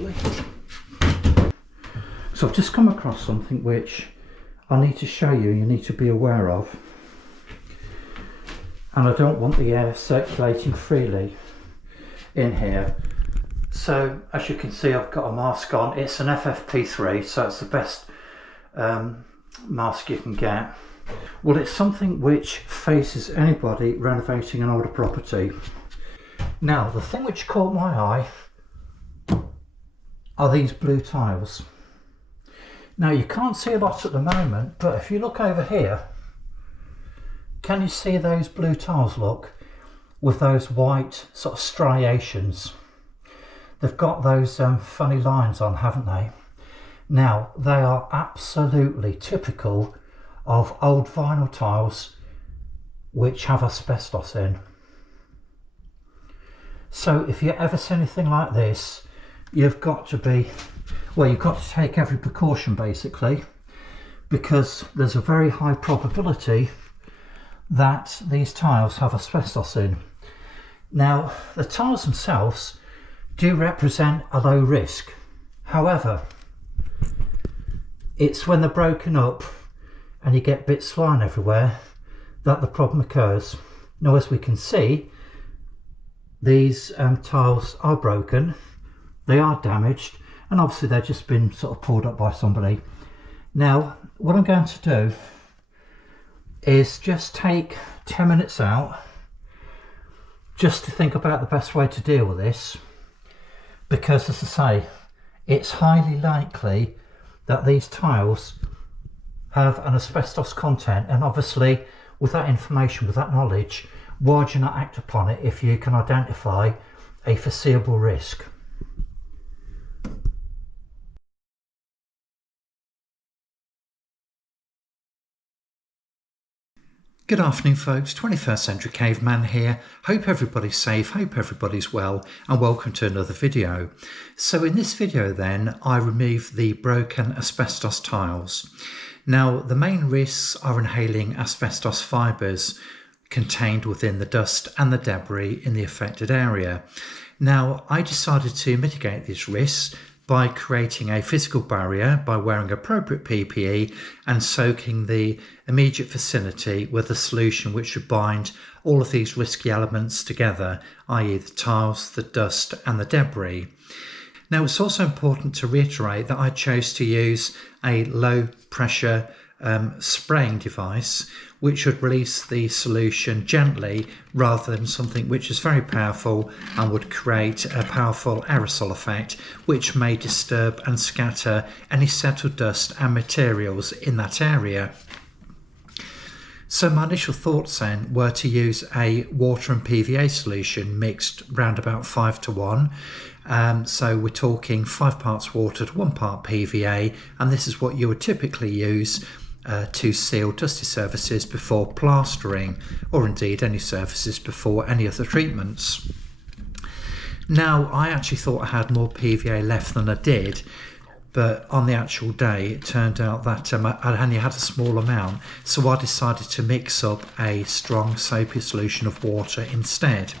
Lovely. So I've just come across something which I need to show you, you need to be aware of. And I don't want the air circulating freely in here. So as you can see, I've got a mask on. It's an FFP3, so it's the best mask you can get. Well, it's something which faces anybody renovating an older property. Now, the thing which caught my eye are these blue tiles. Now, you can't see a lot at the moment, but if you look over here, can you see those blue tiles, look, with those white sort of striations? They've got those funny lines on, haven't they? Now, they are absolutely typical of old vinyl tiles which have asbestos in. So if you ever see anything like this, you've got to take every precaution basically, because there's a very high probability that these tiles have asbestos in. Now, the tiles themselves do represent a low risk. However, it's when they're broken up and you get bits flying everywhere that the problem occurs. Now, as we can see, these tiles are broken, they are damaged, and obviously they've just been sort of pulled up by somebody. Now, what I'm going to do is just take 10 minutes out just to think about the best way to deal with this, because as I say, it's highly likely that these tiles have an asbestos content, and obviously with that information, with that knowledge, why do you not act upon it if you can identify a foreseeable risk? Good afternoon folks, 21st Century Caveman here. Hope everybody's safe, hope everybody's well, and welcome to another video. So in this video then, I removed the broken asbestos tiles. Now, the main risks are inhaling asbestos fibres contained within the dust and the debris in the affected area. Now, I decided to mitigate these risks by creating a physical barrier by wearing appropriate PPE and soaking the immediate vicinity with a solution which would bind all of these risky elements together, i.e. the tiles, the dust and the debris. Now, it's also important to reiterate that I chose to use a low pressure spraying device which would release the solution gently rather than something which is very powerful and would create a powerful aerosol effect which may disturb and scatter any settled dust and materials in that area. So my initial thoughts then were to use a water and PVA solution mixed round about 5 to 1. So we're talking 5 parts water to 1 part PVA, and this is what you would typically use to seal dusty surfaces before plastering, or indeed any surfaces before any other treatments. Now, I actually thought I had more PVA left than I did, but on the actual day it turned out that I only had a small amount, so I decided to mix up a strong soapy solution of water instead.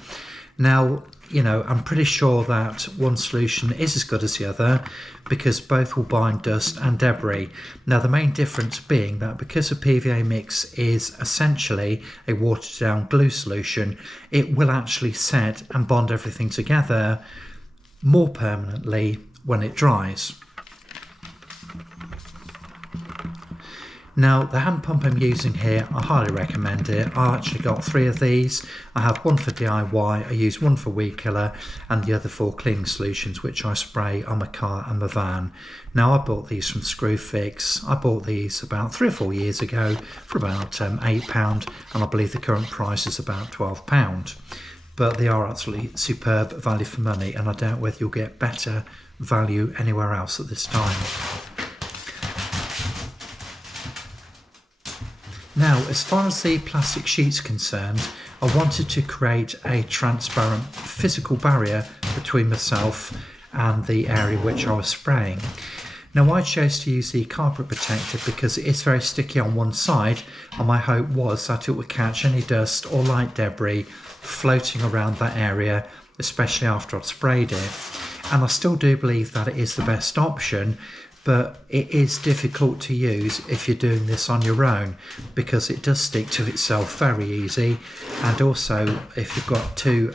Now, you know, I'm pretty sure that one solution is as good as the other because both will bind dust and debris. Now, the main difference being that because the PVA mix is essentially a watered down glue solution, it will actually set and bond everything together more permanently when it dries. Now, the hand pump I'm using here, I highly recommend it. I actually got 3 of these. I have one for DIY, I use one for weed killer, and the other for cleaning solutions, which I spray on my car and my van. Now, I bought these from Screwfix. I bought these about 3 or 4 years ago for about £8, and I believe the current price is about £12. But they are absolutely superb value for money, and I doubt whether you'll get better value anywhere else at this time. Now, as far as the plastic sheet's concerned, I wanted to create a transparent physical barrier between myself and the area which I was spraying. Now, I chose to use the carpet protector because it is very sticky on one side, and my hope was that it would catch any dust or light debris floating around that area, especially after I'd sprayed it. and I still do believe that it is the best option, but it is difficult to use if you're doing this on your own, because it does stick to itself very easy. And also, if you've got two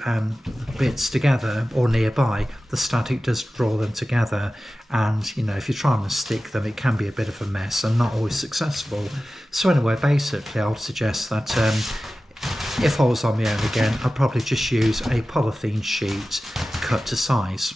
bits together or nearby, the static does draw them together, and you know, if you're trying to stick them, it can be a bit of a mess and not always successful. So anyway, basically I would suggest that if I was on my own again, I'd probably just use a polythene sheet cut to size.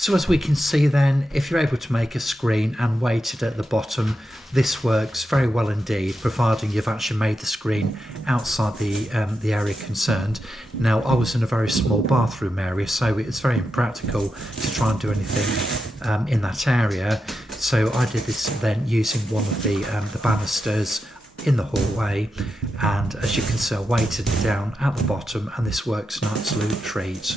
So as we can see then, if you're able to make a screen and weight it at the bottom, this works very well indeed, providing you've actually made the screen outside the area concerned. Now, I was in a very small bathroom area, so it's very impractical to try and do anything in that area. So I did this then using one of the banisters in the hallway, and as you can see, I weighted it down at the bottom, and this works an absolute treat.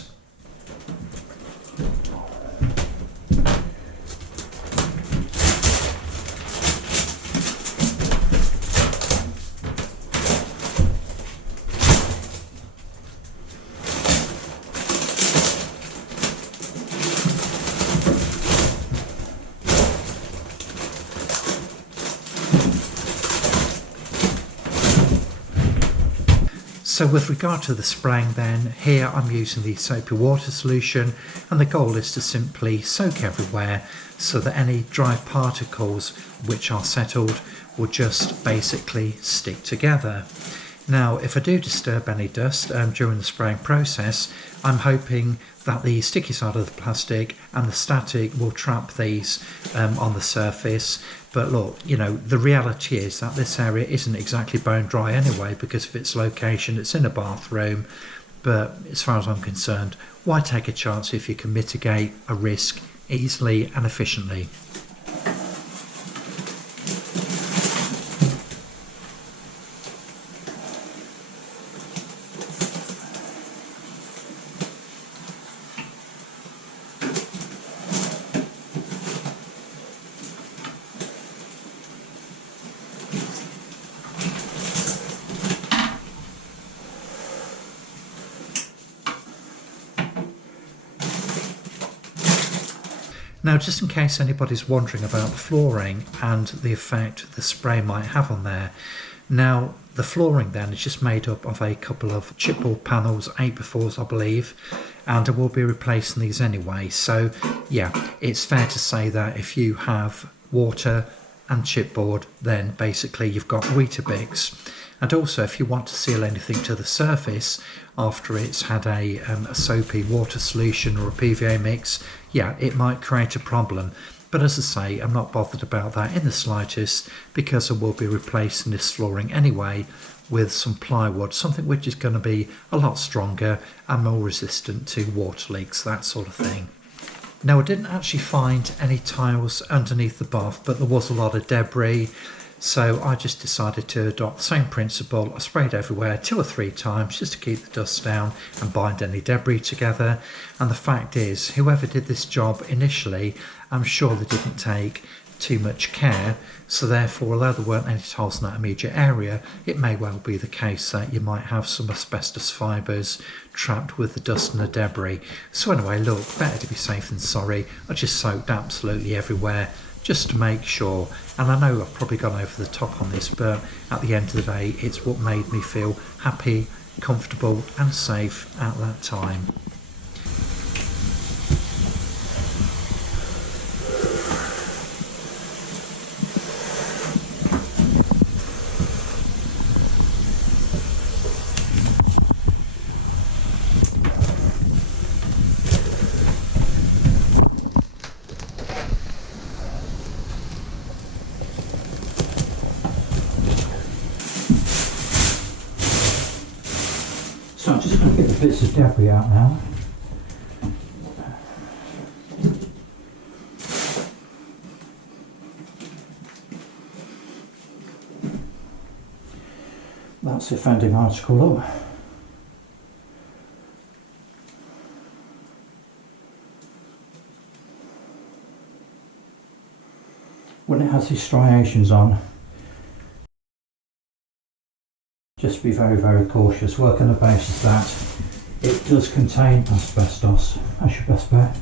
So with regard to the spraying then, here I'm using the soapy water solution, and the goal is to simply soak everywhere so that any dry particles which are settled will just basically stick together. Now, if I do disturb any dust during the spraying process, I'm hoping that the sticky side of the plastic and the static will trap these on the surface. But look, you know, the reality is that this area isn't exactly bone dry anyway because of its location. It's in a bathroom, but as far as I'm concerned, why take a chance if you can mitigate a risk easily and efficiently? Now, just in case anybody's wondering about the flooring and the effect the spray might have on there. Now, the flooring then is just made up of a couple of chipboard panels, 8x4s I believe, and I will be replacing these anyway. So yeah, it's fair to say that if you have water and chipboard, then basically you've got Weetabix. And also, if you want to seal anything to the surface after it's had a soapy water solution or a PVA mix, yeah, it might create a problem. But as I say, I'm not bothered about that in the slightest, because I will be replacing this flooring anyway with some plywood, something which is going to be a lot stronger and more resistant to water leaks, that sort of thing. Now, I didn't actually find any tiles underneath the bath, but there was a lot of debris, so I just decided to adopt the same principle. I sprayed everywhere 2 or 3 times just to keep the dust down and bind any debris together. And the fact is, whoever did this job initially, I'm sure they didn't take too much care, so therefore, although there weren't any tiles in that immediate area, it may well be the case that you might have some asbestos fibres trapped with the dust and the debris. So anyway, look, better to be safe than sorry. I just soaked absolutely everywhere just to make sure, and I know I've probably gone over the top on this, but at the end of the day, it's what made me feel happy, comfortable and safe at that time. So I'm just going to get the bits of debris out now. That's the offending article up. When it has these striations on, just be very, very cautious. Work on the basis that it does contain asbestos. That's your best bet.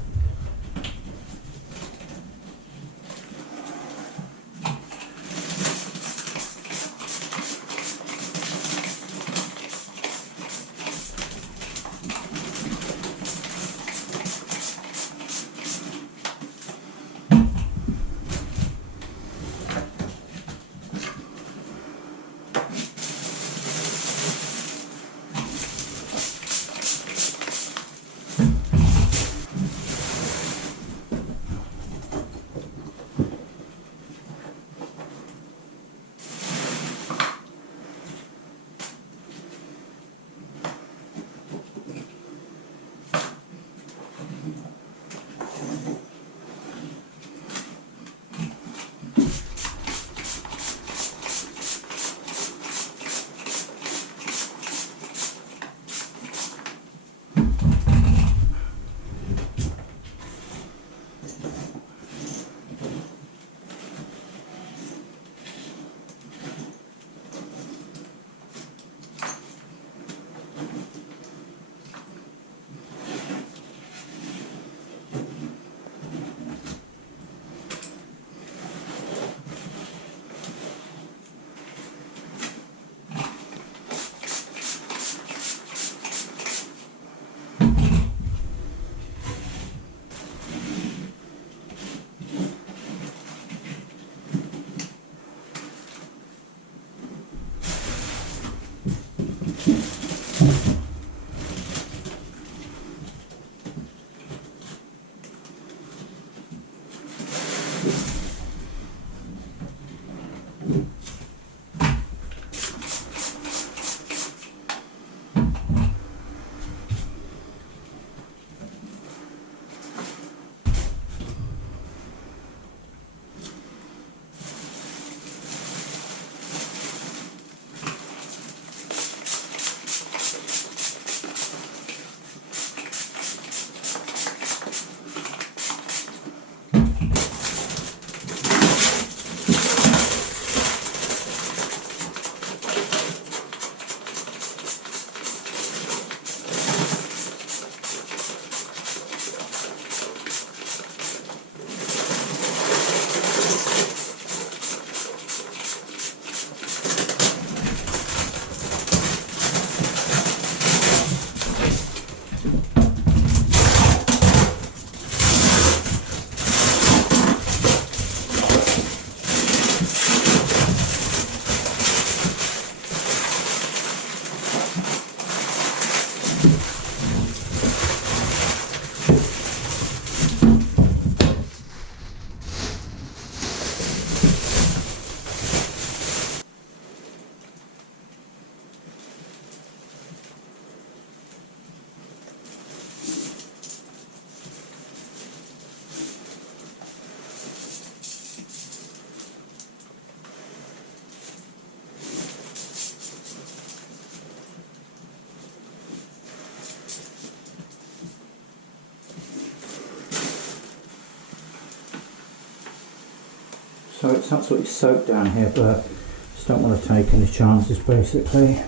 So it's absolutely soaked down here, but just don't want to take any chances basically.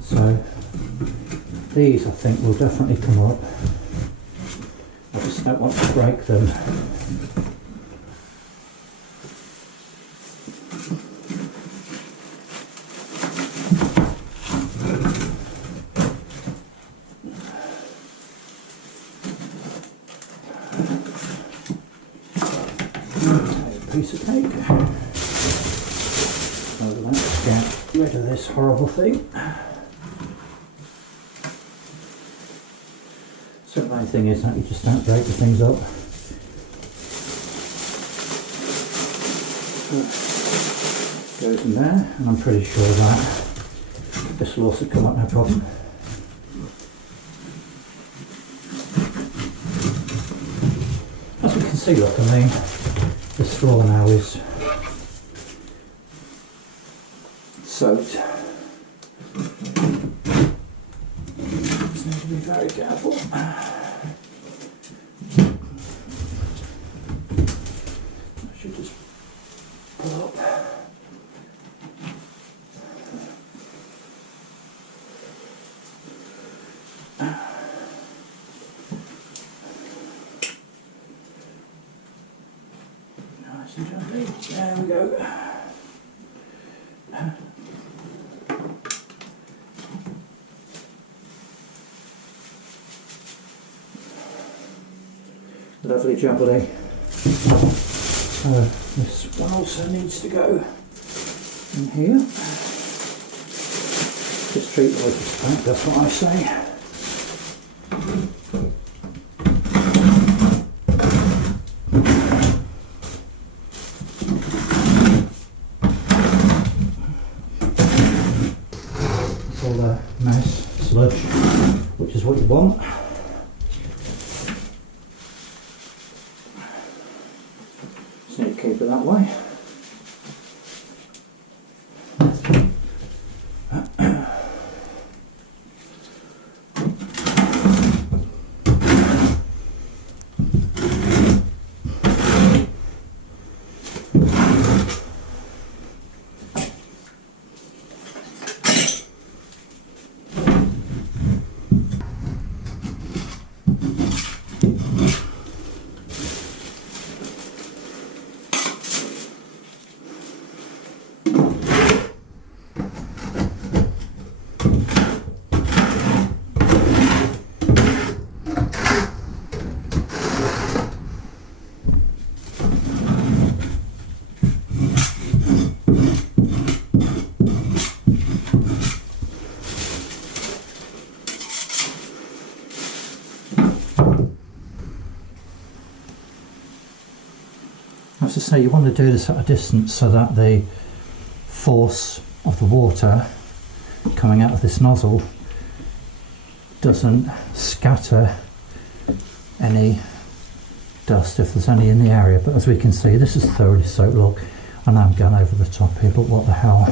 So these I think will definitely come up. I just don't want to break them. Piece of cake. So let's get rid of this horrible thing. So the main thing is that you just don't break the things up. So goes in there, and I'm pretty sure that this will also come up no problem. As we can see, look, I mean, the straw now is soaked. Just need to be very careful. I should just pull up. Nice and gently. There we go. Lovely jubbly. So this one also needs to go in here. Just treat it like a paint, that's what I say. It's all the nice sludge, which is what you want. Need to keep it that way. As I say, you want to do this at a distance so that the force of the water coming out of this nozzle doesn't scatter any dust if there's any in the area. But as we can see, this is thoroughly soaked. Look, I know I'm going over the top here, but what the hell,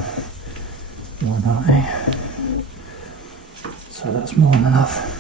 why not, eh? So that's more than enough.